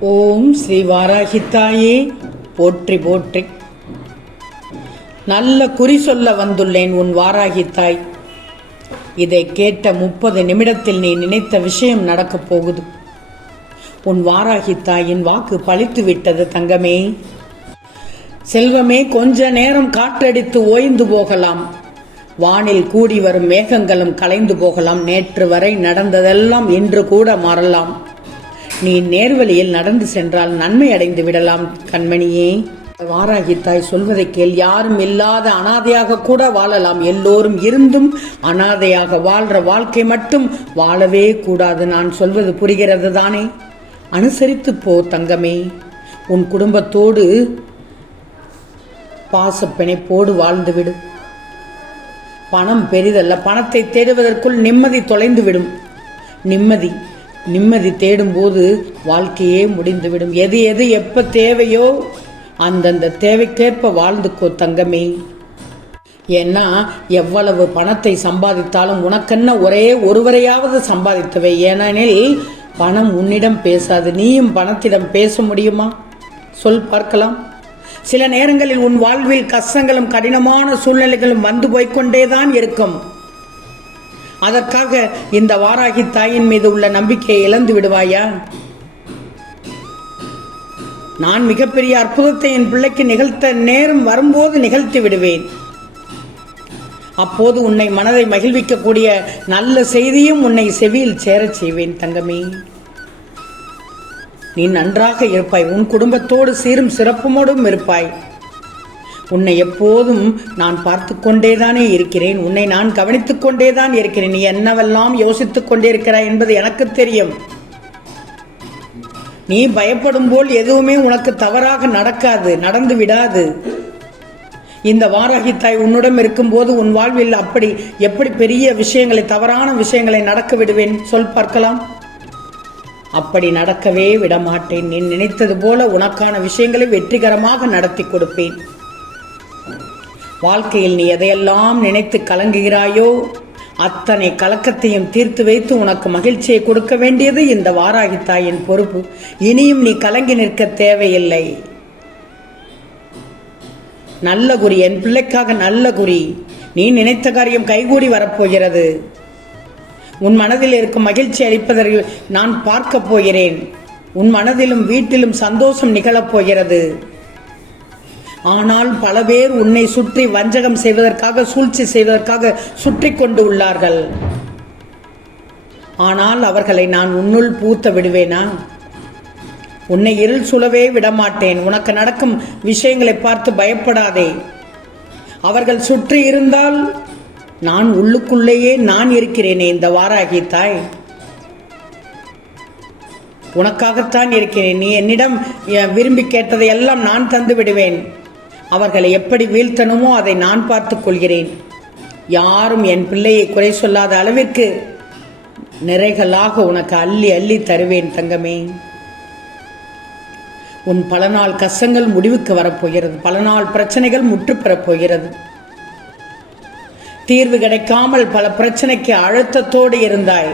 ஓம் ஸ்ரீ வாராகித்தாயே. போற்றி போற்றி. நல்ல குறி சொல்ல வந்துள்ளேன் உன் வாராகித்தாய். இதை கேட்ட முப்பது நிமிடத்தில் நீ நினைத்த விஷயம் நடக்கப் போகுது. உன் வாராகித்தாயின் வாக்கு பழித்து விட்டது தங்கமே. செல்வமே கொஞ்ச நேரம் காற்றடித்து ஓய்ந்து போகலாம். வானில் கூடி வரும் மேகங்களும் கலைந்து போகலாம். நேற்று வரை நடந்ததெல்லாம் இன்று கூட மாறலாம். நீ நேர்வழியில் நடந்து சென்றால் நன்மை அடைந்து விடலாம் கண்மணியே. வாராகி தாய் சொல்வதை கேள். யாரும் இல்லாத அனாதையாக கூட வாழலாம். எல்லோரும் இருந்தும் அனாதையாக வாழ்ற வாழ்க்கை மட்டும் வாழவே கூடாது. நான் சொல்வது புரிகிறது தானே? அனுசரித்து போ தங்கமே. உன் குடும்பத்தோடு பாசப்பிணைப்போடு வாழ்ந்துவிடு பணம் பெரிதல்ல. பணத்தை தேடுவதற்குள் நிம்மதி தொலைந்துவிடும் நிம்மதி. நிம்மதி தேடும்போது வாழ்க்கையே முடிந்துவிடும். எது எது எப்ப தேவையோ அந்தந்த தேவைக்கேற்ப வாழ்ந்துக்கோ தங்கமே. ஏன்னா எவ்வளவு பணத்தை சம்பாதித்தாலும் உனக்கென்ன ஒரே ஒருவரையாவது சம்பாதித்தவை. ஏனெனில் பணம் உன்னிடம் பேசாது. நீயும் பணத்திடம் பேச முடியுமா? சொல் பார்க்கலாம். சில நேரங்களில் உன் வாழ்வில் கஷ்டங்களும் கடினமான சூழ்நிலைகளும் வந்து போய்க்கொண்டேதான் இருக்கும். அதற்காக இந்த வாராகி தாயின் மீது உள்ள நம்பிக்கையை இழந்து விடுவாயா? நான் மிகப்பெரிய அற்புதத்தை என் பிள்ளைக்கு நிகழ்த்த நேரம் வரும்போது நிகழ்த்தி விடுவேன். அப்போது உன்னை மனதை மகிழ்விக்கக்கூடிய நல்ல செய்தியும் உன்னை செவியில் சேரச் செய்வேன் தங்கமே. நீ நன்றாக இருப்பாய். உன் குடும்பத்தோடு சீரும் சிறப்புமோடும் இருப்பாய். உன்னை எப்போதும் நான் பார்த்து கொண்டேதானே இருக்கிறேன். உன்னை நான் கவனித்துக் கொண்டேதான் இருக்கிறேன். நீ என்னவெல்லாம் யோசித்துக் கொண்டிருக்கிறாய் என்பது எனக்கு தெரியும். நீ பயப்படும் போல் எதுவுமே உனக்கு தவறாக நடக்காது நடந்து விடாது. இந்த வாராகி தாய் உன்னிடம் இருக்கும்போது உன் வாழ்வில் அப்படி எப்படி பெரிய விஷயங்களை தவறான விஷயங்களை நடக்க விடுவேன்? சொல் பார்க்கலாம். அப்படி நடக்கவே விடமாட்டேன். நீ நினைத்தது போல உனக்கான விஷயங்களை வெற்றிகரமாக நடத்தி கொடுப்பேன். வாழ்க்கையில் நீ எதையெல்லாம் நினைத்து கலங்குகிறாயோ அத்தனை கலக்கத்தையும் தீர்த்து வைத்து உனக்கு மகிழ்ச்சியை கொடுக்க வேண்டியது இந்த வாராகி தாயின் பொறுப்பு. இனியும் நீ கலங்கி நிற்க தேவையில்லை. நல்ல குறி என் பிள்ளைக்காக நல்ல குறி. நீ நினைத்த காரியம் கைகூடி வரப்போகிறது. உன் மனதில் இருக்கும் மகிழ்ச்சி அளிப்பதற்கு நான் பார்க்கப் போகிறேன். உன் மனதிலும் வீட்டிலும் சந்தோஷம் நிகழப் போகிறது. ஆனால் பல பேர் உன்னை சுற்றி வஞ்சகம் செய்வதற்காக சூழ்ச்சி செய்வதற்காக சுற்றி கொண்டு உள்ளார்கள். ஆனால் அவர்களை நான் உன்னுள் பூத்த விடுவேனா? உன்னை இருள் சுழவே விடமாட்டேன். உனக்கு நடக்கும் விஷயங்களை பார்த்து பயப்படாதே. அவர்கள் சுற்றி இருந்தால் நான் உள்ளுக்குள்ளேயே நான் இருக்கிறேனே இந்த வாராகி தாய். உனக்காகத்தான் இருக்கிறேன். நீ என்னிடம் விரும்பி கேட்டதை எல்லாம் நான் தந்து விடுவேன். அவர்களை எப்படி வீழ்த்தணுமோ அதை நான் பார்த்துக் கொள்கிறேன். யாரும் என் பிள்ளையை குறை சொல்லாத அளவிற்கு நிறைகளாக உனக்கு அள்ளி அள்ளி தருவேன் தங்கமே. உன் பல நாள் கஷ்டங்கள் முடிவுக்கு வரப்போகிறது. பல நாள் பிரச்சனைகள் முற்றுப்பெறப் போகிறது தீர்வு கிடைக்காமல் பல பிரச்சனைக்கு அழுத்தத்தோடு இருந்தாய்.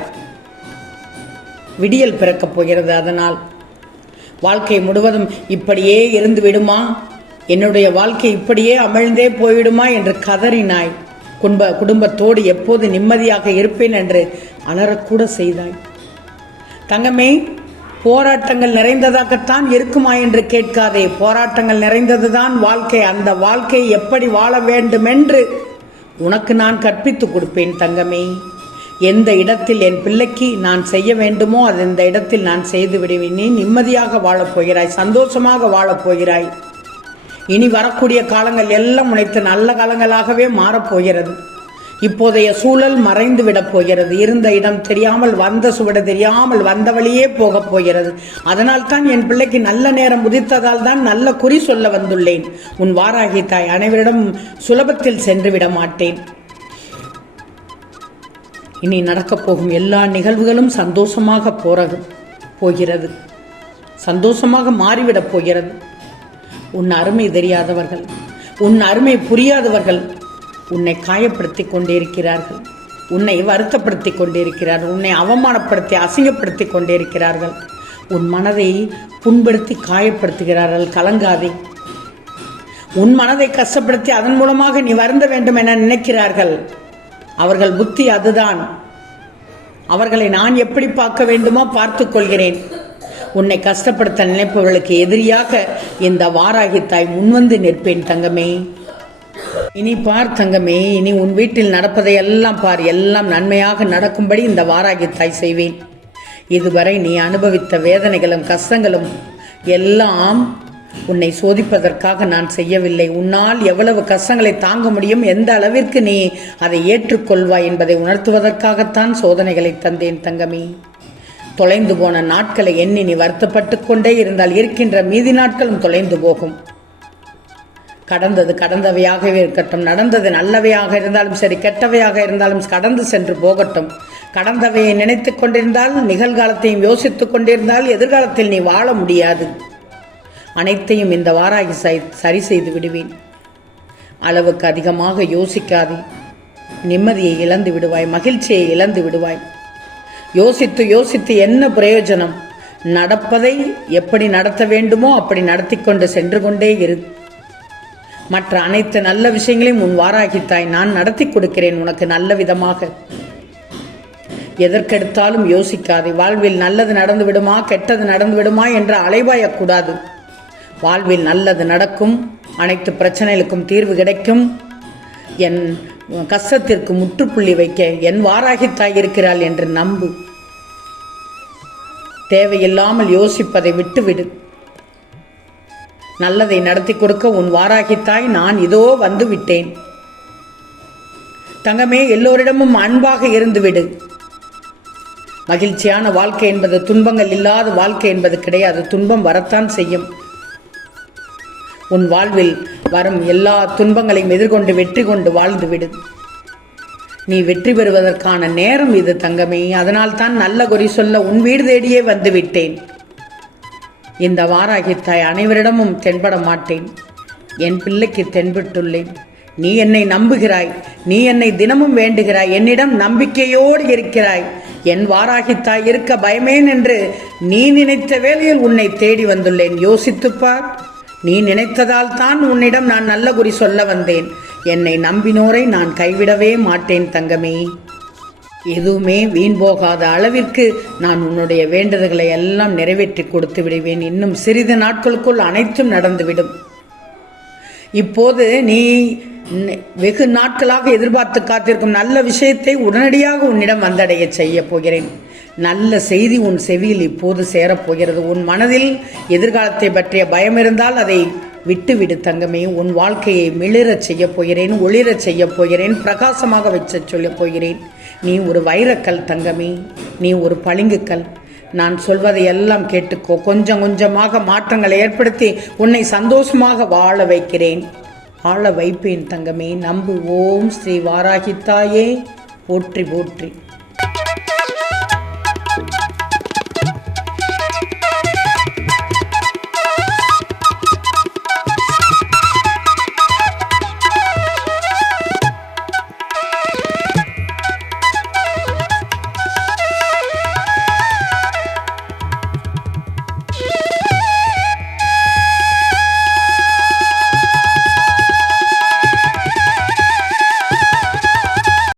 விடியல் பிறக்கப் போகிறது. அதனால் வாழ்க்கை முழுவதும் இப்படியே இருந்து விடுமா? என்னுடைய வாழ்க்கை இப்படியே அமிழ்ந்தே போய்விடுமா என்று கதறினாய். குடும்ப குடும்பத்தோடு எப்போது நிம்மதியாக இருப்பேன் என்று அலறக்கூட செய்தாய். தங்கமே போராட்டங்கள் நிறைந்ததாகத்தான் இருக்குமா என்று கேட்காதே. போராட்டங்கள் நிறைந்ததுதான் வாழ்க்கை. அந்த வாழ்க்கை எப்படி வாழ வேண்டுமென்று உனக்கு நான் கற்பித்துக் கொடுப்பேன் தங்கமே. எந்த இடத்தில் என் பிள்ளைக்கு நான் செய்ய வேண்டுமோ அது இந்த இடத்தில் நான் செய்து விடுவேன். நீ நிம்மதியாக வாழப் போகிறாய் சந்தோஷமாக வாழப்போகிறாய் இனி வரக்கூடிய காலங்கள் எல்லாம் உனைத்து நல்ல காலங்களாகவே மாறப்போகிறது இப்போதைய சூழல் மறைந்து விடப் போகிறது. இருந்த இடம் தெரியாமல் வந்த சுவட தெரியாமல் வந்த வழியே போகப் போகிறது. அதனால் தான் என் பிள்ளைக்கு நல்ல நேரம் உதித்ததால் தான் நல்ல குறி சொல்ல வந்துள்ளேன். உன் வாராகி தாய் அனைவரிடம் சுலபத்தில் சென்று விட மாட்டேன். இனி நடக்கப் போகும் எல்லா நிகழ்வுகளும் சந்தோஷமாக போகிறது போகிறது. சந்தோஷமாக மாறிவிடப் போகிறது. உன் அருமை தெரியாதவர்கள் உன் அருமை புரியாதவர்கள் உன்னை காயப்படுத்தி கொண்டிருக்கிறார்கள். உன்னை வருத்தப்படுத்தி கொண்டிருக்கிறார்கள். உன்னை அவமானப்படுத்தி அசிங்கப்படுத்தி கொண்டிருக்கிறார்கள். உன் மனதை புண்படுத்தி காயப்படுத்துகிறார்கள். கலங்காதே. உன் மனதை கஷ்டப்படுத்தி அதன் மூலமாக நீ வருந்த வேண்டும் என நினைக்கிறார்கள். அவர்கள் புத்தி அதுதான். அவர்களை நான் எப்படி பார்க்க வேண்டுமோ பார்த்து கொள்கிறேன். உன்னை கஷ்டப்படுத்த நினைப்பவர்களுக்கு எதிரியாக இந்த வாராகி தாய் முன்வந்து நிற்பேன் தங்கமே. இனி பார் தங்கமே இனி உன் வீட்டில் நடப்பதை எல்லாம் பார் எல்லாம் நன்மையாக நடக்கும்படி இந்த வாராகி தாய் செய்வேன். இதுவரை நீ அனுபவித்த வேதனைகளும் கஷ்டங்களும் எல்லாம் உன்னை சோதிப்பதற்காக நான் செய்யவில்லை. உன்னால் எவ்வளவு கஷ்டங்களை தாங்க முடியும் எந்த அளவிற்கு நீ அதை ஏற்றுக்கொள்வாய் என்பதை உணர்த்துவதற்காகத்தான் சோதனைகளை தந்தேன் தங்கமே. தொலைந்து போன நாட்களை எண்ணி நீ வருத்தப்பட்டு கொண்டே இருந்தால் இருக்கின்ற மீதி நாட்களும் தொலைந்து போகும். கடந்தது கடந்தவையாகவே இருக்கட்டும் நடந்தது நல்லவையாக இருந்தாலும் சரி கெட்டவையாக இருந்தாலும் கடந்து சென்று போகட்டும். கடந்தவையை நினைத்து கொண்டிருந்தால் நிகழ்காலத்தையும் யோசித்துக் கொண்டிருந்தால் எதிர்காலத்தில் நீ வாழ முடியாது. அனைத்தையும் இந்த வாராகி சரி செய்து விடுவேன். அளவுக்கு அதிகமாக யோசிக்காதே. நிம்மதியை இழந்து விடுவாய் மகிழ்ச்சியை இழந்து விடுவாய். யோசித்து யோசித்து என்ன பிரயோஜனம்? நடப்பதை எப்படி நடத்த வேண்டுமோ அப்படி நடத்தி கொண்டு சென்று கொண்டே இரு. மற்ற அனைத்து நல்ல விஷயங்களையும் உன் வாராகித்தாய் நான் நடத்தி கொடுக்கிறேன் உனக்கு நல்ல விதமாக. எதற்கெடுத்தாலும் யோசிக்காதே வாழ்வில் நல்லது நடந்து விடுமா கெட்டது நடந்து விடுமா என்று அலைவாயக்கூடாது வாழ்வில் நல்லது நடக்கும் அனைத்து பிரச்சனைகளுக்கும் தீர்வு கிடைக்கும். என் கஷ்டத்திற்கு முற்றுப்புள்ளி வைக்க என் வாராகித்தாய் இருக்கிறாள் என்று நம்பு. தேவையில்லாமல் யோசிப்பதை விட்டுவிடு. நல்லதை நடத்தி கொடுக்க உன் வாராகித்தாய் நான் இதோ வந்து விட்டேன். தங்கமே எல்லோரிடமும் அன்பாக இருந்துவிடு. மகிழ்ச்சியான வாழ்க்கை என்பது துன்பங்கள் இல்லாத வாழ்க்கை என்பது கிடையாது. துன்பம் வரத்தான் செய்யும். உன் வாழ்வில் வரும் எல்லா துன்பங்களையும் எதிர்கொண்டு வெற்றி கொண்டு வாழ்ந்துவிடு நீ வெற்றி பெறுவதற்கான நேரம் இது தங்கமே. அதனால் தான் நல்ல குறி சொல்ல உன் வீடு தேடியே வந்துவிட்டேன் இந்த வாராகித்தாய் அனைவரிடமும் தென்பட மாட்டேன். என் பிள்ளைக்கு தென்பட்டுள்ளேன். நீ என்னை நம்புகிறாய். நீ என்னை தினமும் வேண்டுகிறாய். என்னிடம் நம்பிக்கையோடு இருக்கிறாய். என் வாராகித்தாய் இருக்க பயமேன் என்று நீ நினைத்த வேளையில் உன்னை தேடி வந்துள்ளேன். யோசித்துப்பார் நீ நினைத்ததால் தான் உன்னிடம் நான் நல்ல குறி சொல்ல வந்தேன். என்னை நம்பினோரை நான் கைவிடவே மாட்டேன் தங்கமே. எதுவுமே வீண் போகாத அளவிற்கு நான் உன்னுடைய வேண்டுதல்களை எல்லாம் நிறைவேற்றி கொடுத்து விடுவேன். இன்னும் சிறிது நாட்களுக்குள் அனைத்தும் நடந்துவிடும். இப்போது நீ வெகு நாட்களாக எதிர்பார்த்து காத்திருக்கும் நல்ல விஷயத்தை உடனடியாக உன்னிடம் வந்தடைய செய்ய போகிறேன். நல்ல செய்தி உன் செவியில் இப்போது சேரப்போகிறது உன் மனதில் எதிர்காலத்தை பற்றிய பயம் இருந்தால் அதை விட்டுவிடு தங்கமே. உன் வாழ்க்கையை மிளிரச் செய்ய போகிறேன் ஒளிரச் செய்ய போகிறேன் பிரகாசமாக வச்ச சொல்ல போகிறேன். நீ ஒரு வைரக்கல் தங்கமே நீ ஒரு பளிங்குக்கல். நான் சொல்வதை எல்லாம் கேட்டுக்கோ. கொஞ்சம் கொஞ்சமாக மாற்றங்களை ஏற்படுத்தி உன்னை சந்தோஷமாக வாழ வைக்கிறேன். வாழ வைப்பேன் தங்கமே. நம்பு ஓம் ஸ்ரீ வாராகித்தாயே. போற்றி போற்றி.